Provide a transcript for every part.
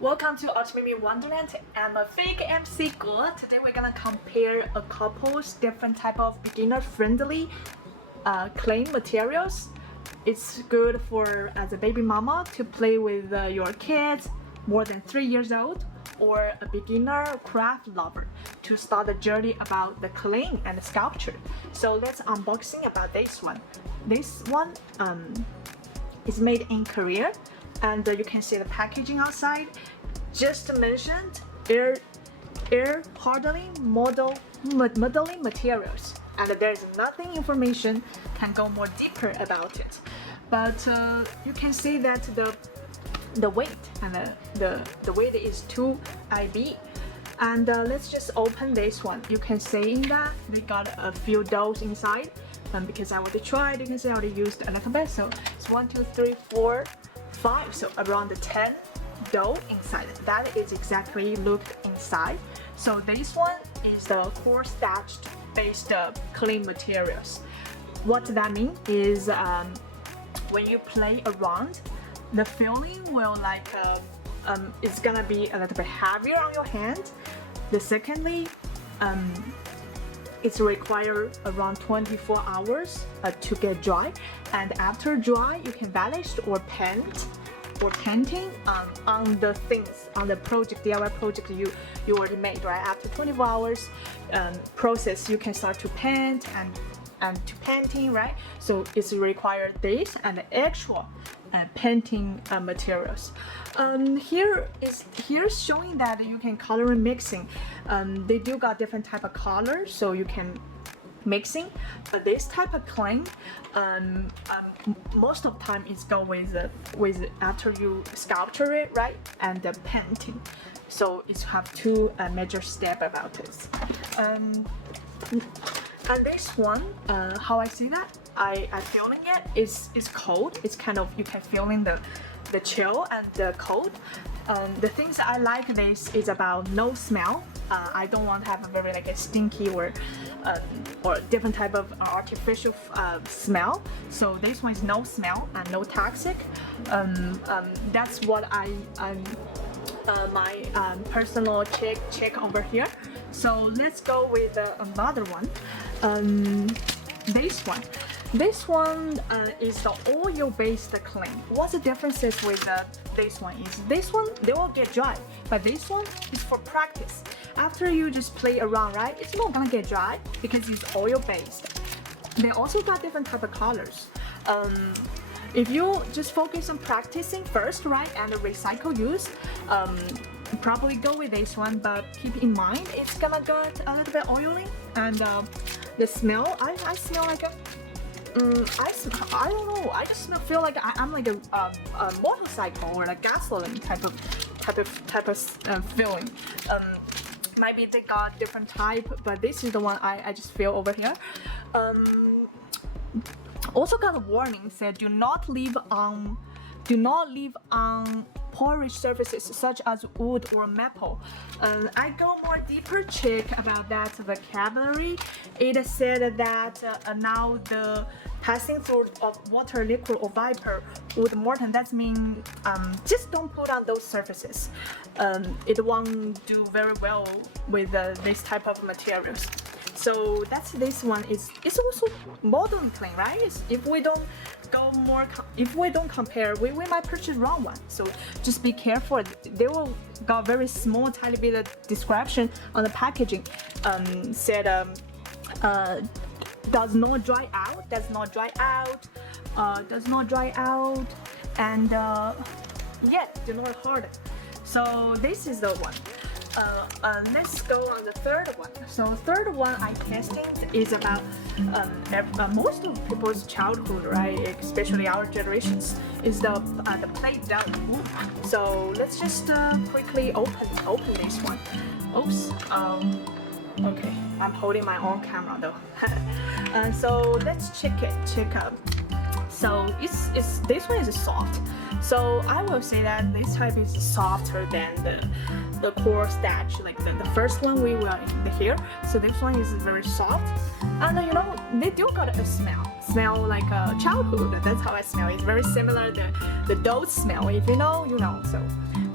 Welcome to Artimimi Wonderland. I'm a fake MC girl. Today we're gonna compare a couple different type of beginner-friendly clay materials. It's good for as a baby mama to play with your kids more than 3 years old, or a beginner craft lover to start the journey about the clay and the sculpture. So let's unboxing about this one. This one is made in Korea, and you can see the packaging outside. Just mentioned air hardening modeling materials, and there's nothing information can go more deeper about it. But you can see that the weight and the weight is 2 IB. And let's just open this one. You can see that they got a few doughs inside. Because I already tried, you can see I already used a little bit. So it's 1, 2, 3, 4, 5. So around 10 dough inside. That is exactly looked inside. So this one is the core starched based clean materials. What that means is when you play around, the feeling will like it's gonna be a little bit heavier on your hand. The secondly, it's required around 24 hours to get dry, and after dry you can varnish or painting on the things on the project, DIY project you already made, right? After 24 hours process, you can start to paint and to painting, right? So it's required this and the actual painting materials. Here's showing that you can color and mixing. They do got different type of colors, so you can mixing. But this type of clay, most of the time is go with after you sculpture it, right, and the painting. So it's have two major step about this. And this one, how I see that, I feeling it is cold. It's kind of, you can feel in the chill and the cold. The things I like this is about no smell. I don't want to have a very like a stinky or different type of artificial smell. So this one is no smell and no toxic. That's what my personal check over here. So let's go with another one. This one is the oil-based clay. What's the differences with this one is this one they will get dry, but this one is for practice. After you just play around, right, it's not gonna get dry because it's oil-based. They also got different type of colors. If you just focus on practicing first, right, and recycle use, probably go with this one, but keep in mind it's gonna get a little bit oily, and the smell, I smell like a I don't know. I just feel like I'm like a motorcycle or a gasoline type of feeling. Maybe they got different type, but this is the one I just feel over here. Also got a warning said do not leave on porous surfaces such as wood or metal. I go more deeper check about that vocabulary. It said that now the passing through of water, liquid or vapor would mortar. That means just don't put on those surfaces. It won't do very well with this type of materials. So that's this one is it's also modern clay, right? If we don't go more, if we don't compare, we might purchase wrong one. So just be careful. They will got very small, tiny bit of description on the packaging. Said does not dry out, and yeah, do not harden. So this is the one. Let's go on the third one. So third one I tested is about most of people's childhood, right? Especially our generations, is the Play-Doh. So let's just quickly open this one. Oops. Okay, I'm holding my own camera though. So let's check out. So it's this one is soft. So I will say that this type is softer than the core starch, like the first one we were in here. So this one is very soft, and you know they do got a smell like a childhood. That's how I smell. It's very similar the dough smell. If you know, you know.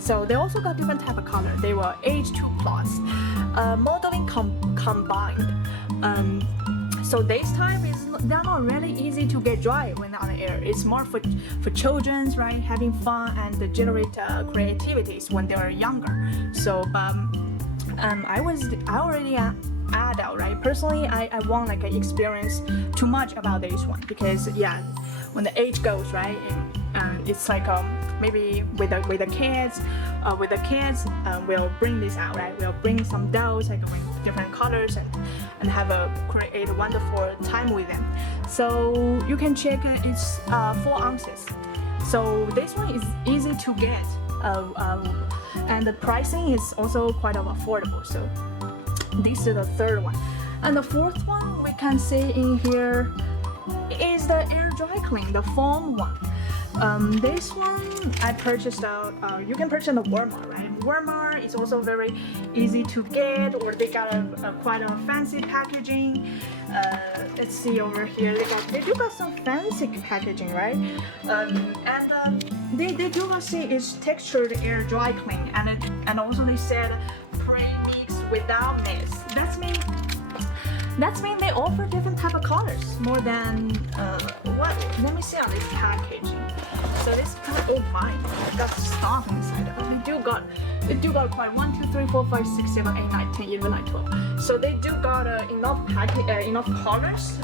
So they also got different type of color. They were age 2+, modeling combined. So this type they're not really easy to get dry when on the air. It's more for children, right? Having fun and generate creativities when they are younger. So I already an adult, right? Personally, I won't like experience too much about this one because yeah, when the age goes, right, it's like maybe with the kids, we'll bring this out, right? We'll bring some dolls like with different colors and create a wonderful time with them. So you can check it's 4 ounces. So this one is easy to get, and the pricing is also quite affordable. So this is the third one, and the fourth one we can see in here is the air dry clean, the foam one. This one I purchased out. You can purchase at Walmart, right? Walmart is also very easy to get, or they got quite a fancy packaging. Let's see over here. They do got some fancy packaging, right? They do got see it's textured air dry clean, and also they said pre-mix without mist. That's mean they offer different type of colors more than what? Let me see on this packaging. So this oh my, got stuff inside. They do got quite 1, 2, 3, 4, 5, 6, 7, 8, 9, 10, 11, 12. So they do got enough colors.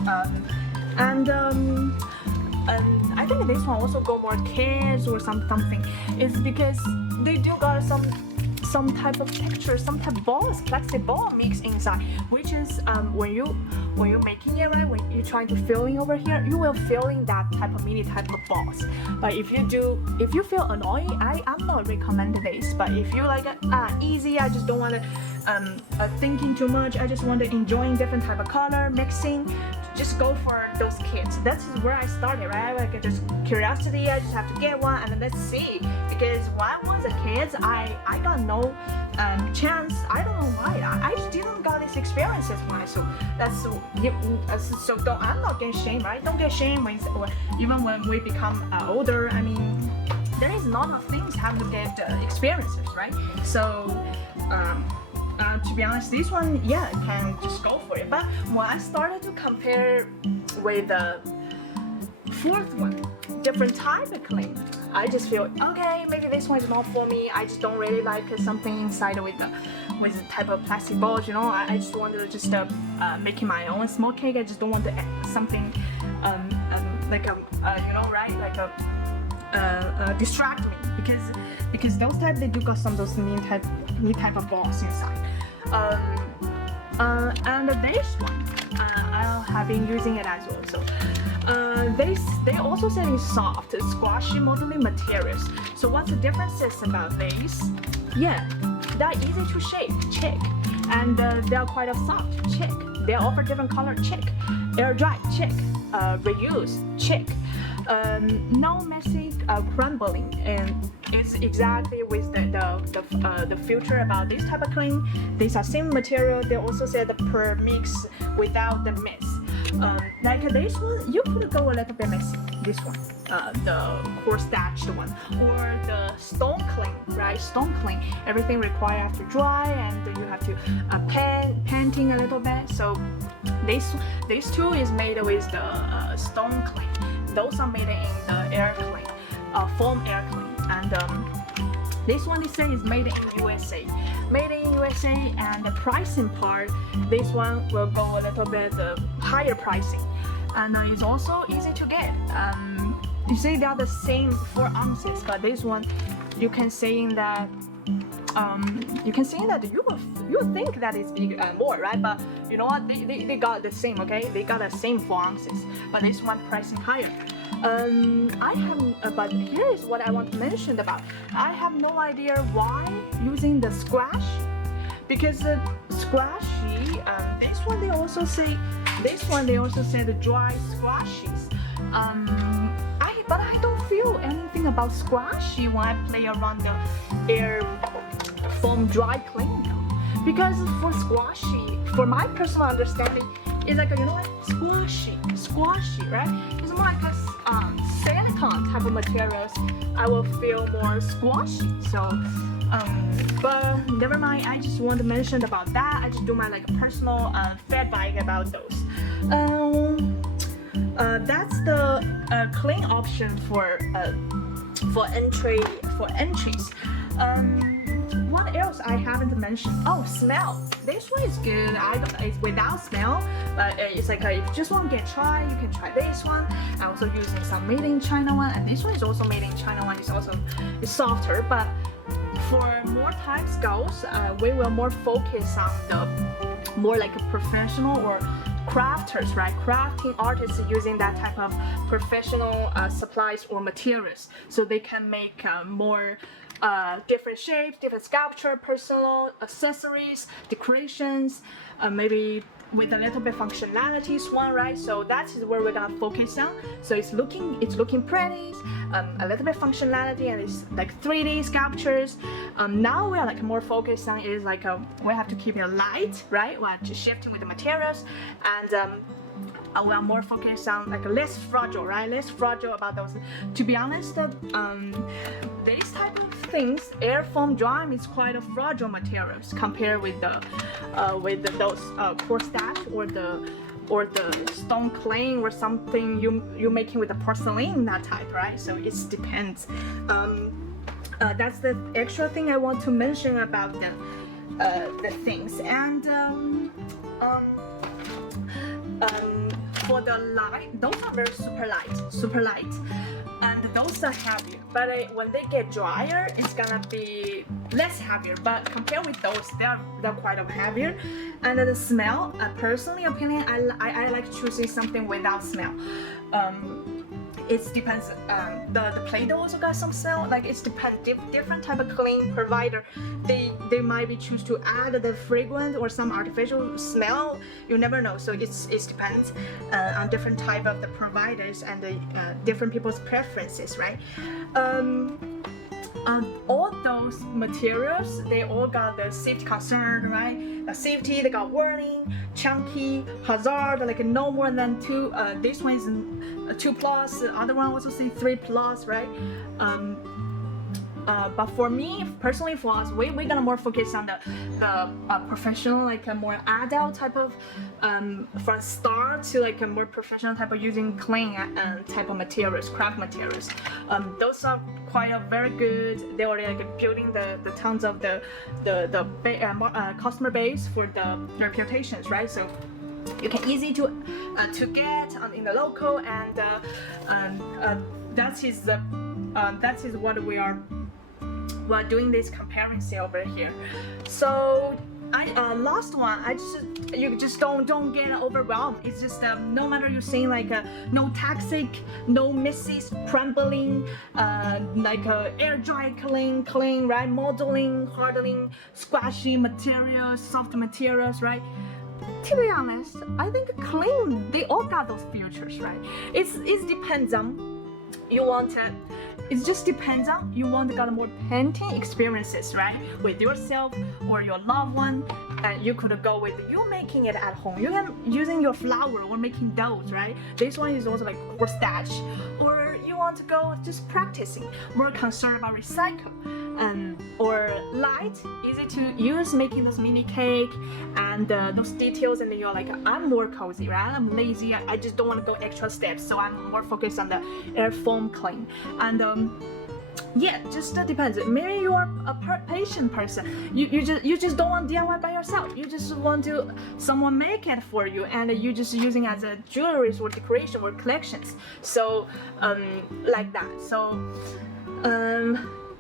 And I think this one also go more kids or something. It's because they do got some type of texture, some type of balls, plastic ball mix inside, which is when you're making it, right, when you're trying to filling over here, you will filling that type of mini type of balls. But if you feel annoying, I'm not recommending this. But if you like easy, I just don't want to thinking too much, I just want to enjoying different type of color mixing, just go for those kits. That's where I started, right? Like just curiosity, I just have to get one and then let's see. Because when I was a kid, I got no chance. I don't know why. I just didn't got this experiences why. So that's so I'm not getting shame, right? Don't get shame when even when we become older. I mean, there is a lot of things how to get experiences, right? So. To be honest, this one, yeah, I can just go for it. But when I started to compare with the fourth one, different type of clean, I just feel okay, maybe this one is not for me. I just don't really like something inside with the type of plastic balls. You know, I just wanted to just making my own small cake. I just don't want to add something like a you know, right, like a distract me because those type they do got some of those neat type of balls inside. And this one, I have been using it as well. So they also say it's soft, squashy modeling materials. So what's the differences about these? Yeah, they're easy to shape, check, and they're quite soft, check. They offer different color, check. Air dry, check. Reuse, check. No messy crumbling, and it's exactly with the future about this type of clean. These are same material. They also said the per mix without the mist. Like this one, you could go a little bit messy. This one, the coarse thatched one, or the stone clean, right? Stone clean. Everything required after dry, and you have to painting a little bit. So these two is made with the stone clean. Those are made in the air clean, foam air clean, and this one they say is made in USA. Made in USA, and the pricing part, this one will go a little bit higher pricing, and it's also easy to get. You see they are the same 4 ounces, but this one you can say that. You think that it's big more, right? But you know what? They got the same, okay? They got the same 4 ounces, but this one pricing higher. But here is what I want to mention about. I have no idea why using the squash, because the squashy. This one they also say the dry squashies. But I don't feel anything about squashy when I play around the air foam dry clean. Because for squashy, for my personal understanding, it's like you know what, squashy, right? It's more like a silicone type of materials. I will feel more squashy. So But never mind, I just want to mention about that. I just do my like personal feedback about those. That's the clean option for entries. What else I haven't mentioned? Oh, smell. This one is good. It's without smell, but it's like if you just want to get try, you can try this one. I'm also using some made in China one, and this one is also made in China one. It's softer, but for more times goes, we will more focus on the more like a professional or crafters, right? Crafting artists using that type of professional supplies or materials, so they can make more different shapes, different sculpture, personal accessories, decorations, maybe with a little bit functionalities one, right? So that is where we're gonna focus on. So it's looking pretty, a little bit functionality, and it's like 3D sculptures. Now we are like more focused on is like we have to keep it light, right? We're just shifting with the materials, and we are more focused on like less fragile, right? Less fragile about those. To be honest, this type of things, air foam drawing is quite a fragile materials compared with those cornstarch or the stone clay or something you're making with the porcelain, that type, right? So it depends. That's the extra thing I want to mention about the things. And for the light, those are very super light, and those are heavier. But when they get drier, it's gonna be less heavier. But compared with those, they're quite heavier. And the smell, personally opinion, I like choosing something without smell. It depends. The Play-Doh also got some smell. Like it depends. Different type of clean provider, they might be choose to add the fragrant or some artificial smell. You never know. So it depends on different type of the providers and the different people's preferences, right? All those materials, they all got the safety concern, right? The safety, they got warning, chunky, hazard, like no more than 2. This one is 2+, the other one also say 3+, right? But for me, personally, for us, we're gonna more focus on the professional, like a more adult type of, from start to like a more professional type of using clean type of materials, craft materials. Those are quite very good. They already like building the tons of the customer base for the reputations, right? So you can easy to get in the local, and that is what we're doing this comparison over here. So last one, you just don't get overwhelmed. It's just no matter you're saying like no toxic, no misses, crumbling, like air dry clean, right? Modeling, hardening, squashy materials, soft materials, right? To be honest, I think clean, they all got those features, right? It depends on you want to. It just depends on you want to get more painting experiences, right? With yourself or your loved one, and you could go with you making it at home. You can using your flower or making dolls, right? This one is also like cornstarch, or you want to go just practicing, more concerned about recycle, or light, easy to use, making those mini cake and those details, and then you're like, I'm more cozy, right? I'm lazy. I just don't want to go extra steps, so I'm more focused on the air foam clean. And yeah, just depends. Maybe you are a patient person. You just don't want DIY by yourself. You just want to someone make it for you, and you just using as a jewelry or decoration or collections. So like that. So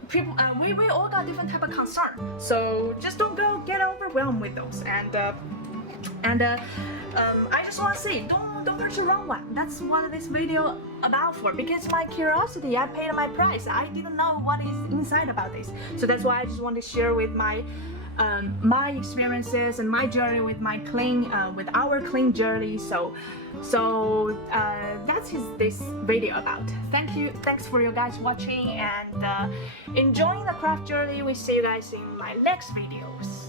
people, we all got different type of concern. So just don't get overwhelmed with those. And I just want to say, don't purchase the wrong one. That's what this video about for, because my curiosity, I paid my price. I didn't know what is inside about this, so that's why I just want to share with my experiences and my journey with my clean, with our clean journey. So that's this video about. Thanks for you guys watching and enjoying the craft journey. We see you guys in my next videos.